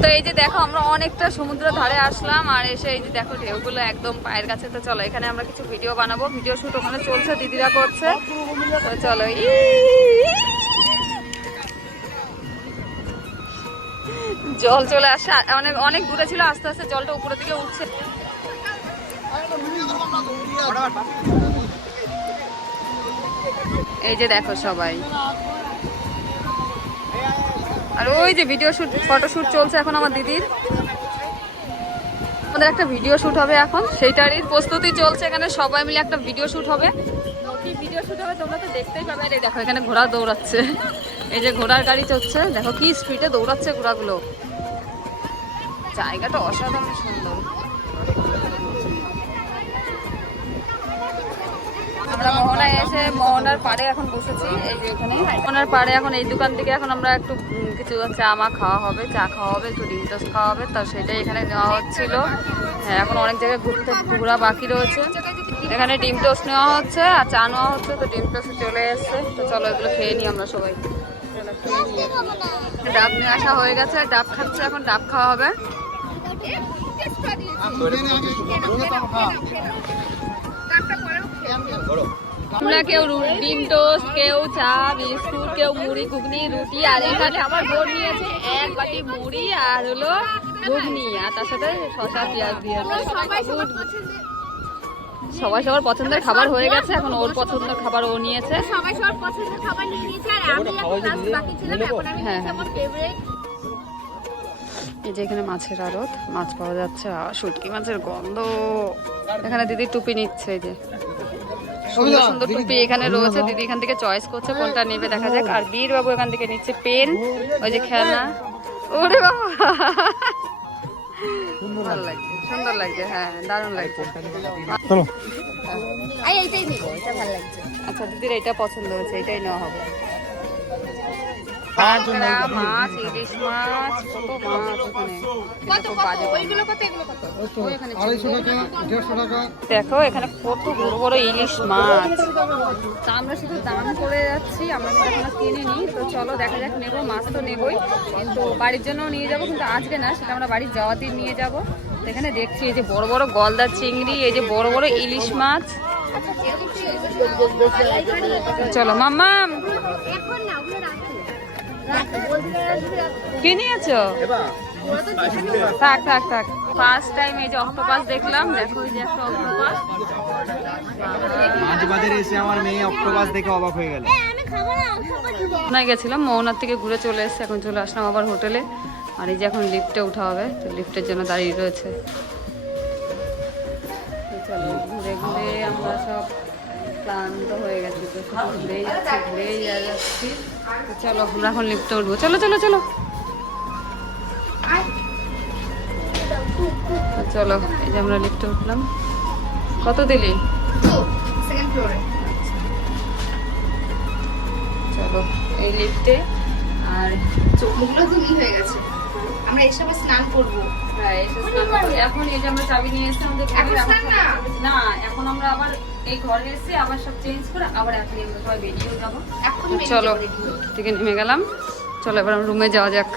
তো এই যে দেখো, আমরা অনেকটা সমুদ্র ধারে আসলাম, আর এসে এই যে দেখো, ঢেউগুলো একদম পায়ের কাছে। তো চলো, এখানে আমরা কিছু ভিডিও বানাবো। ভিডিও শুট ওখানে চলছে, দিদিরা করছে। তো চলো জল চলে আসছে অনেক অনেক দূরে ছিল, আস্তে আস্তে জলটা উপরের দিকে উঠছে। এই যে দেখো সবাই। ওই যে ভিডিও শুট ফটো শুট চলছে এখন আমার দিদির। আমাদের একটা ভিডিও শুট হবে এখন সেইটারই প্রস্তুতি চলছে এখানে সবাই মিলে একটা ভিডিও শুট হবে। কি ভিডিও শুট হবে তোমরা তো দেখতেই পাবে। আর দেখো এখানে ঘোড়া দৌড়াচ্ছে। এই যে ঘোড়ার গাড়ি চলছে দেখো কি স্পিডে দৌড়াচ্ছে ঘোড়াগুলো। জায়গাটা অসাধারণ সুন্দর। আমরা মোহনায় এসে মোহনার পাড়ে এখন বসেছি এই যে এখানে মোহনার পাড়ে এখন এই দোকান থেকে এখন আমরা একটু কিছু চা মা খাওয়া হবে চা খাওয়া হবে একটু ডিম টোস্ট খাওয়া হবে তো সেটাই এখানে নেওয়া হচ্ছিল। হ্যাঁ এখন অনেক জায়গায় ঘুরতে ঘোরা বাকি রয়েছে। এখানে ডিম টোস্ট নেওয়া হচ্ছে আর চা নেওয়া হচ্ছে তো ডিম টোস্ট চলে এসছে। তো চলো এগুলো খেয়ে নিই আমরা সবাই। ডাব নিয়ে আসা হয়ে গেছে ডাব খাচ্ছে এখন ডাব খাওয়া হবে। আমরা কেউ ডিম টোস্ট কেউ চা বিস্কুট কেউ মুড়ি ঘুগনি রুটি আর এখানে আমার বোন নিয়েছে এক বাটি মুড়ি আর হলো ঘুগনি আর তার সাথে শসা পেঁয়াজ দিয়েছে সবাই সবার পছন্দের। খাবার হয়ে গেছে এখন ওর পছন্দের খাবার ও নিয়েছে। সবাই সবার পছন্দের খাবার নিয়ে নিয়েছে আর আমি এখন বাকি ছিলাম এখন আমি হ্যাঁ, আমার ফেভারিট এই যে এখানে মাছের আড়ত মাছ পাওয়া যাচ্ছে আর শুটকি মাছের গন্ধ। এখানে দিদি টুপি নিচ্ছে এই যে। সুন্দর সুন্দর টুপি এখানে রয়েছে। দিদি এখান থেকে চয়েস করছে কোনটা নেবে দেখা যাক। আর বীর বাবু এখান থেকে নিচ্ছে পেন ওই যে খেলনা। ওরে বাবা। ভালো লাগছে। সুন্দর লাগছে হ্যাঁ দারুণ লাগছে। আই এইটাই নিব এটা ভালো লাগছে। আচ্ছা দিদির এটা পছন্দ হয়েছে এটাই নেওয়া হবে। কাঁকড়া, মাছ ইলিশ মাছ কত মাছ এখানে দেখো এখানে আড়াইশো টাকা দেড়শো টাকা। দেখো এখানে কত বড় বড় ইলিশ মাছ। আমরা শুধু দাম করে যাচ্ছি আমরা এখনও কিনিনি। তো চলো দেখা যাক নেব মাছ তো নেবই। কিন্তু বাড়ির জন্য নিয়ে যাব কিন্তু আজকে না সেটা আমরা বাড়ির যাওয়াতেই নিয়ে যাব। এখানে দেখছি এই যে বড় বড় গলদা চিংড়ি এই যে বড় বড় ইলিশ মাছ। চলো মাম্মাম! এখন না কি নিয়েছো? থাক থাক থাক। ফার্স্ট টাইম এই যে অক্টোপাস দেখলাম দেখো এই যে একটা অক্টোপাস এসে আমার মেয়ে অক্টোপাস দেখে অবাক হয়ে গেল। না গেছিলাম। মোহনার থেকে ঘুরে চলে এসেছে এখন চলে আসলাম আবার হোটেলে। আর এই যে এখন লিফটে উঠা হবে তো লিফটের জন্য দাঁড়িয়ে রয়েছে। চলো ঘুরে ঘুরে আমরা সব ক্লান্ত হয়ে গেছি তো ঘুরেই যাচ্ছি ঘুরেই যাচ্ছি। চলো আমরা এখন লিফটে উঠবো। চলো চলো চলো। চলো এই যে আমরা লিফটে উঠলাম। কত দিলি? চলো এই লিফটে আর চোখগুলো তুমি হয়ে গেছে। আমরা এসে আবার স্নান করব। হ্যাঁ, এসে স্নান। এখন এই যে আমরা চাবি নিয়ে এসে আমাদের এখন স্নান না? না এখন আমরা আবার এই ঘরে এসে আবার সব চেঞ্জ করে আবার সবাই বেরিয়েও যাব। এখন চলো থেকে নেমে গেলাম। চলো এবার রুমে যাওয়া যাক।